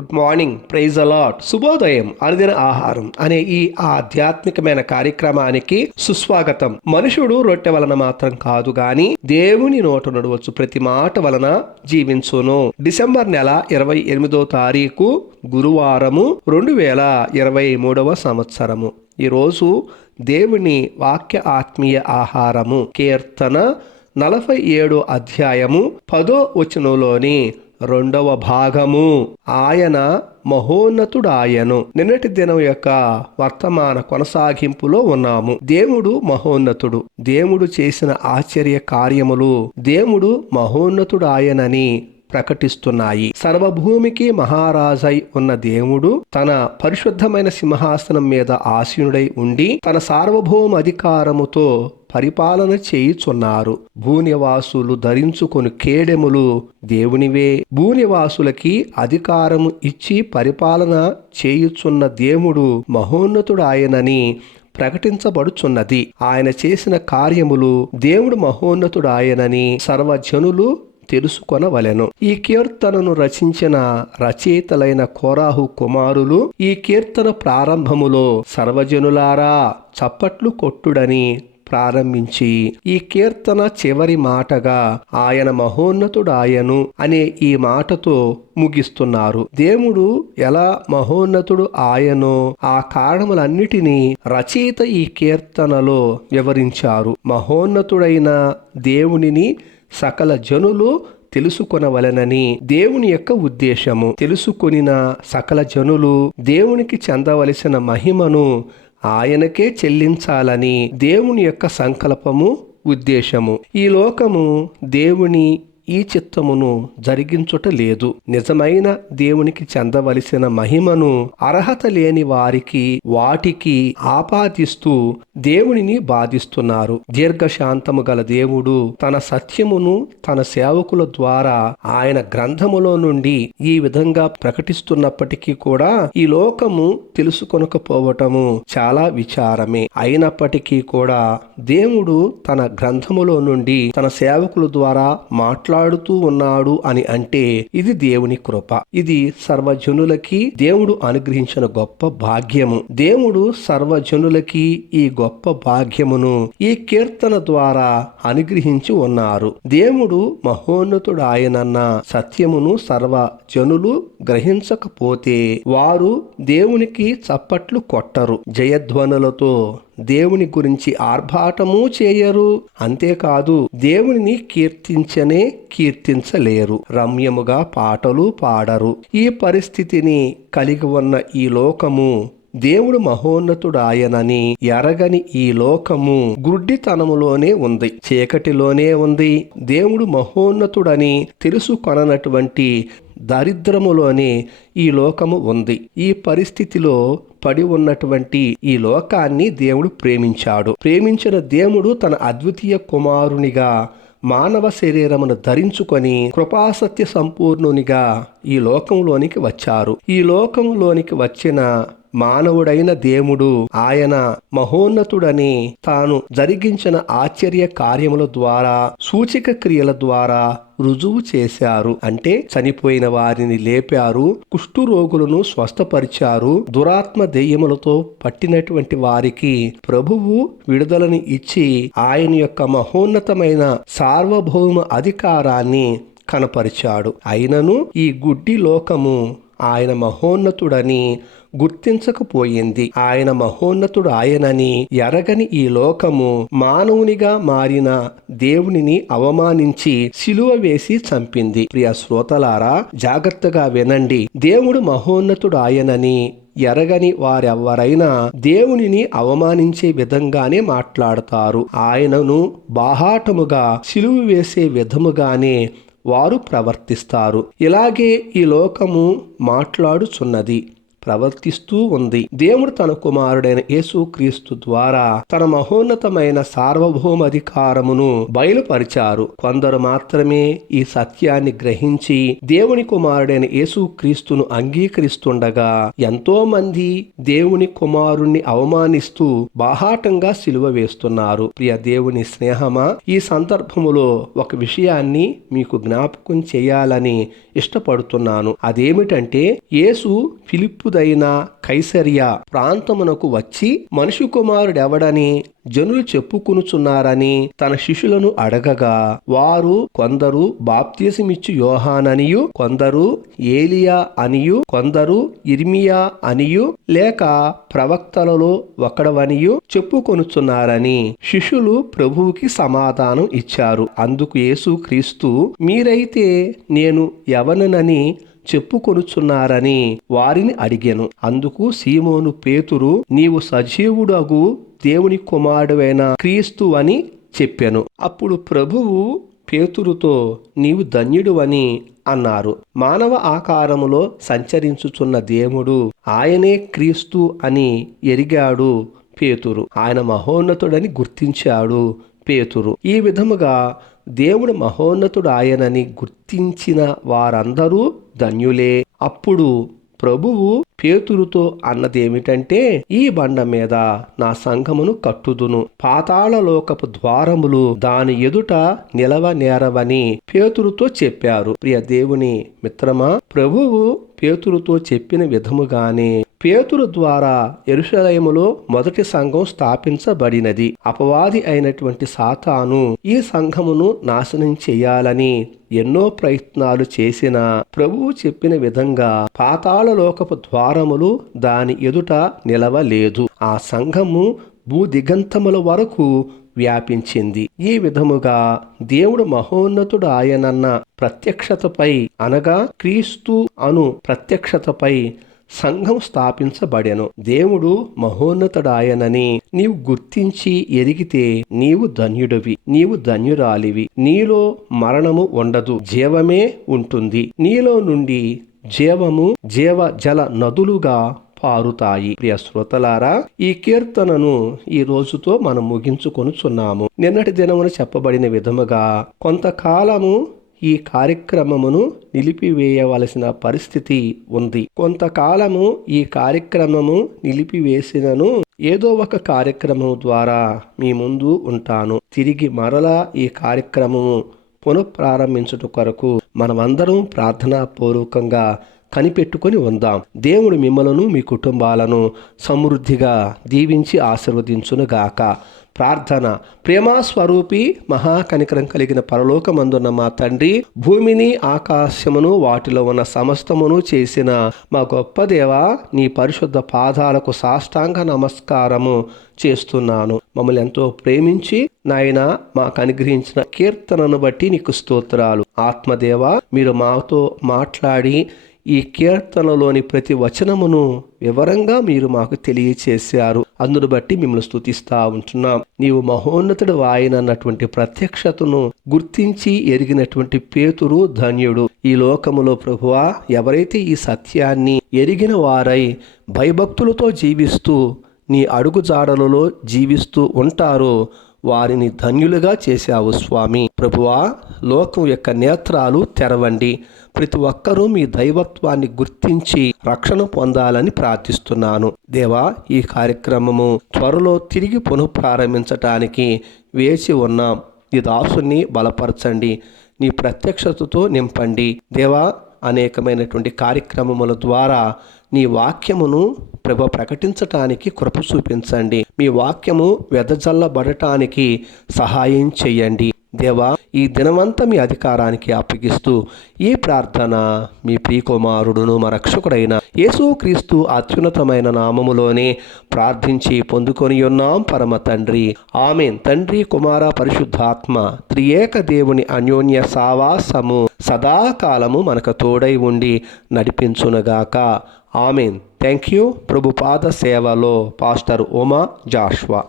Good morning praise allot శుభోదయం అనుదిన ఆహారం అనే ఈ ఆధ్యాత్మికమైన కార్యక్రమానికి సుస్వాగతం. మనుషుడు రొట్టె వలన మాత్రం కాదు గాని దేవుని నోట నడవచ్చు ప్రతి మాట వలన జీవించును. డిసెంబర్ నెల ఇరవై ఎనిమిదో తారీఖు గురువారము రెండు వేల ఇరవై మూడవ సంవత్సరము. ఈరోజు దేవుని వాక్య ఆత్మీయ ఆహారము కీర్తన నలభై ఏడో అధ్యాయము పదో వచనంలోని రెండవ భాగము. ఆయన మహోన్నతుడాయను. నిన్నటి దినం యొక్క వర్తమాన కొనసాగింపులో ఉన్నాము. దేవుడు మహోన్నతుడు. దేవుడు చేసిన ఆశ్చర్య కార్యములు దేవుడు మహోన్నతుడాయనని ప్రకటిస్తున్నాయి. సర్వభూమికి మహారాజై ఉన్న దేవుడు తన పరిశుద్ధమైన సింహాసనం మీద ఆసీనుడై ఉండి తన సార్వభౌమ అధికారముతో పరిపాలన చేయుచున్నారు. భూనివాసులు ధరించుకొని కేడెములు దేవునివే. భూనివాసులకి అధికారము ఇచ్చి పరిపాలన చేయుచున్న దేవుడు మహోన్నతుడు ఆయనని ప్రకటించబడుచున్నది. ఆయన చేసిన కార్యములు దేవుడు మహోన్నతుడు ఆయనని సర్వజనులు తెలుసుకొనవలెను. ఈ కీర్తనను రచించిన రచయితలైన కోరాహు కుమారులు ఈ కీర్తన ప్రారంభములో సర్వజనులారా చప్పట్లు కొట్టుడని ప్రారంభించి ఈ కీర్తన చివరి మాటగా ఆయన మహోన్నతుడాయను అనే ఈ మాటతో ముగిస్తున్నారు. దేవుడు ఎలా మహోన్నతుడు ఆయనో ఆ కారణములన్నిటినీ రచయిత ఈ కీర్తనలో వివరించారు. మహోన్నతుడైన దేవునిని సకల జనులు తెలుసుకొనవలెనని దేవుని యొక్క ఉద్దేశము. తెలుసుకొనిన సకల జనులు దేవునికి చెందవలసిన మహిమను ఆయనకే చెల్లించాలని దేవుని యొక్క సంకల్పము ఉద్దేశము. ఈ లోకము దేవుని ఈ చిత్తమును జరిగించుట లేదు. నిజమైన దేవునికి చెందవలసిన మహిమను అర్హత లేని వారికి వాటికి ఆపాదిస్తూ దేవునిని బాధిస్తున్నారు. దీర్ఘశాంతము గల దేవుడు తన సత్యమును తన సేవకుల ద్వారా ఆయన గ్రంథములో నుండి ఈ విధంగా ప్రకటిస్తున్నప్పటికీ కూడా ఈ లోకము తెలుసుకొనకపోవటము చాలా విచారమే. అయినప్పటికీ కూడా దేవుడు తన గ్రంథములో నుండి తన సేవకుల ద్వారా మాట్లాడుతూ ఉన్నాడు అని అంటే ఇది దేవుని కృప. ఇది సర్వజనులకి దేవుడు అనుగ్రహించిన గొప్ప భాగ్యము. దేవుడు సర్వజనులకి ఈ గొప్ప భాగ్యమును ఈ కీర్తన ద్వారా అనుగ్రహించి ఉన్నారు. దేవుడు మహోన్నతుడు ఆయనన్న సత్యమును సర్వజనులు గ్రహించకపోతే వారు దేవునికి చప్పట్లు కొట్టరు. జయధ్వనులతో దేవుని గురించి ఆర్భాటము చేయరు. అంతేకాదు దేవునిని కీర్తించనే కీర్తించలేరు. రమ్యముగా పాటలు పాడరు. ఈ పరిస్థితిని కలిగి ఉన్న ఈ లోకము దేవుడు మహోన్నతుడాయనని ఎరగని ఈ లోకము గుడ్డితనములోనే ఉంది. చీకటిలోనే ఉంది. దేవుడు మహోన్నతుడని తెలుసుకొననటువంటి దరిద్రములోనే ఈ లోకము ఉంది. ఈ పరిస్థితిలో పడి ఉన్నటువంటి ఈ లోకాన్ని దేవుడు ప్రేమించాడు. ప్రేమించిన దేవుడు తన అద్వితీయ కుమారునిగా మానవ శరీరమును ధరించుకొని కృపాసత్య సంపూర్ణునిగా ఈ లోకంలోనికి వచ్చారు. ఈ లోకంలోనికి వచ్చిన మానవుడైన దేవుడు ఆయన మహోన్నతుడని తాను జరిగించిన ఆశ్చర్య కార్యముల ద్వారా సూచిక క్రియల ద్వారా రుజువు చేశారు. అంటే చనిపోయిన వారిని లేపారు కుష్టు రోగులను స్వస్థపరిచారు దురాత్మ దెయ్యములతో పట్టినటువంటి వారికి ప్రభువు విడుదలని ఇచ్చి ఆయన యొక్క మహోన్నతమైన సార్వభౌమ అధికారాన్ని కనపరిచాడు. అయినను ఈ గుడ్డి లోకము ఆయన మహోన్నతుడని గుర్తించకపోయింది. ఆయన మహోన్నతుడు ఆయనని ఎరగని ఈ లోకము మానవునిగా మారిన దేవునిని అవమానించి సిలువ వేసి చంపింది. ప్రియ శ్రోతలారా జాగ్రత్తగా వినండి. దేవుడు మహోన్నతుడు ఆయనని ఎరగని వారెవ్వరైనా దేవునిని అవమానించే విధంగానే మాట్లాడతారు. ఆయనను బాహాటముగా సిలువు వేసే విధముగానే వారు ప్రవర్తిస్తారు. ఇలాగే ఈ లోకము మాట్లాడుచున్నది. ప్రవర్తిస్తూ ఉంది. దేవుడు తన కుమారుడైన యేసుక్రీస్తు ద్వారా తన మహోన్నతమైన సార్వభౌమ అధికారమును బయలుపరిచారు. కొందరు మాత్రమే ఈ సత్యాన్ని గ్రహించి దేవుని కుమారుడైన యేసుక్రీస్తును అంగీకరిస్తుండగా ఎంతో మంది దేవుని కుమారుణ్ణి అవమానిస్తూ బాహాటంగా సిలువ వేస్తున్నారు. ప్రియ దేవుని స్నేహమా ఈ సందర్భములో ఒక విషయాన్ని మీకు జ్ఞాపకం చేయాలని ఇష్టపడుతున్నాను. అదేమిటంటే యేసు అయిన కైసరియా ప్రాంతమునకు వచ్చి మనుషు కుమారుడెవడని జనులు చెప్పుకునుచున్నారని తన శిష్యులను అడగగా వారు కొందరు బాప్తీసమిచ్చు యోహాననియు కొందరు ఏలియా అనియు కొందరు ఇర్మియా అనియు లేక ప్రవక్తలలో ఒకడవనియు చెప్పుకొనుచున్నారని శిష్యులు ప్రభువుకి సమాధానం ఇచ్చారు. అందుకు యేసు క్రీస్తు మీరైతే నేను ఎవననని చెప్పుకొనుచున్నారని వారిని అడిగాను. అందుకు సీమోను పేతురు నీవు సజీవుడగు దేవుని కుమారుడైన క్రీస్తు అని చెప్పాను. అప్పుడు ప్రభువు పేతురుతో నీవు ధన్యుడు అని అన్నారు. మానవ ఆకారములో సంచరించుచున్న దేవుడు ఆయనే క్రీస్తు అని ఎరిగాడు పేతురు. ఆయన మహోన్నతుడని గుర్తించాడు పేతురు. ఈ విధముగా దేవుడు మహోన్నతుడు ఆయనని గుర్తించిన వారందరూ ధన్యులే. అప్పుడు ప్రభువు పేతురుతో అన్నదేమిటంటే ఈ బండ మీద నా సంఘమును కట్టుదును. పాతాళలోకపు ద్వారములు దాని ఎదుట నిలవ నేరవని పేతురుతో చెప్పారు. ప్రియ దేవుని మిత్రమా ప్రభువు పేతురుతో చెప్పిన విధముగానే పేతురు ద్వారా ఎరుషలయములో మొదటి సంఘం స్థాపించబడినది. అపవాది అయినటువంటి సాతాను ఈ సంఘమును నాశనం చేయాలని ఎన్నో ప్రయత్నాలు చేసిన ప్రభువు చెప్పిన విధంగా పాతాళలోకపు ద్వారములు దాని ఎదుట నిలవలేదు. ఆ సంఘము భూదిగంతముల వరకు వ్యాపించింది. ఈ విధముగా దేవుడు మహోన్నతుడు ఆయనన్న ప్రత్యక్షతపై అనగా క్రీస్తు అను ప్రత్యక్షతపై సంఘం స్థాపించబడెను. దేవుడు మహోన్నతుడాయనని నీవు గుర్తించి ఎరిగితే నీవు ధన్యుడివి నీవు ధన్యురాలివి. నీలో మరణము ఉండదు జీవమే ఉంటుంది. నీలో నుండి జీవము జీవ జల నదులుగా పారుతాయి. ప్రియ శ్రోతలారా ఈ కీర్తనను ఈ రోజుతో మనం ముగించుకొనుచున్నాము. నిన్నటి దినమున చెప్పబడిన విధముగా కొంతకాలము ఈ కార్యక్రమమును నిలిపివేయవలసిన పరిస్థితి ఉంది. కొంతకాలము ఈ కార్యక్రమము నిలిపివేసినను ఏదో ఒక కార్యక్రమం ద్వారా మీ ముందు ఉంటాను. తిరిగి మరలా ఈ కార్యక్రమము పునఃప్రారంభించుట కొరకు మనమందరం ప్రార్థనాపూర్వకంగా కనిపెట్టుకొని ఉందాం. దేవుడు మిమ్మలను మీ కుటుంబాలను సమృద్ధిగా దీవించి ఆశీర్వదించునుగాక. ప్రార్థన. ప్రేమా స్వరూపి మహాకనికరం కలిగిన పరలోకమందున్న మా తండ్రి భూమిని ఆకాశమును వాటిలో ఉన్న సమస్తమును చేసిన మా గొప్ప దేవ నీ పరిశుద్ధ పాదాలకు సాష్టాంగ నమస్కారము చేస్తున్నాను. మమ్మల్ని ఎంతో ప్రేమించి నాయన మాకు అనుగ్రహించిన కీర్తనను బట్టి నీకు స్తోత్రాలు. ఆత్మదేవ మీరు మాతో మాట్లాడి ఈ కీర్తనలోని ప్రతి వచనమును వివరంగా మీరు మాకు తెలియచేశారు. అందును బట్టి మిమ్మల్ని స్థుతిస్తా ఉంటున్నాం. నీవు మహోన్నతుడు వాయినన్నటువంటి ప్రత్యక్షతను గుర్తించి ఎరిగినటువంటి పేతురు ధన్యుడు. ఈ లోకములో ప్రభువా ఎవరైతే ఈ సత్యాన్ని ఎరిగిన వారై భయభక్తులతో జీవిస్తూ నీ అడుగుజాడలలో జీవిస్తూ ఉంటారో వారిని ధన్యులుగా చేశావు స్వామి. ప్రభువా లోకం యొక్క నేత్రాలు తెరవండి. ప్రతి ఒక్కరూ మీ దైవత్వాన్ని గుర్తించి రక్షణ పొందాలని ప్రార్థిస్తున్నాను. దేవా ఈ కార్యక్రమము త్వరలో తిరిగి పునఃప్రారంభించటానికి వేచి ఉన్నాం. ఈ దాసుని బలపరచండి. నీ ప్రత్యక్షతతో నింపండి. దేవా అనేకమైనటువంటి కార్యక్రమముల ద్వారా నీ వాక్యమును ప్రభు ప్రకటించటానికి కృప చూపించండి. మీ వాక్యము వెదజల్లబడటానికి సహాయం చేయండి. దేవా ఈ దినమంతా మీ అధికారానికి అప్పగిస్తూ ఈ ప్రార్థన మీ ప్రియకుమారుడును మా రక్షకుడైన యేసుక్రీస్తు అత్యున్నతమైన నామములోనే ప్రార్థించి పొందుకొని ఉన్నాం పరమ తండ్రి. ఆమెన్. తండ్రి కుమార పరిశుద్ధాత్మ త్రియేక దేవుని అన్యోన్య సావాసము సదాకాలము మనకు తోడై ఉండి నడిపించునుగాక. ఆమెన్. థ్యాంక్ యూ ప్రభుపాద సేవలో పాస్టర్ ఉమా జాష్వా.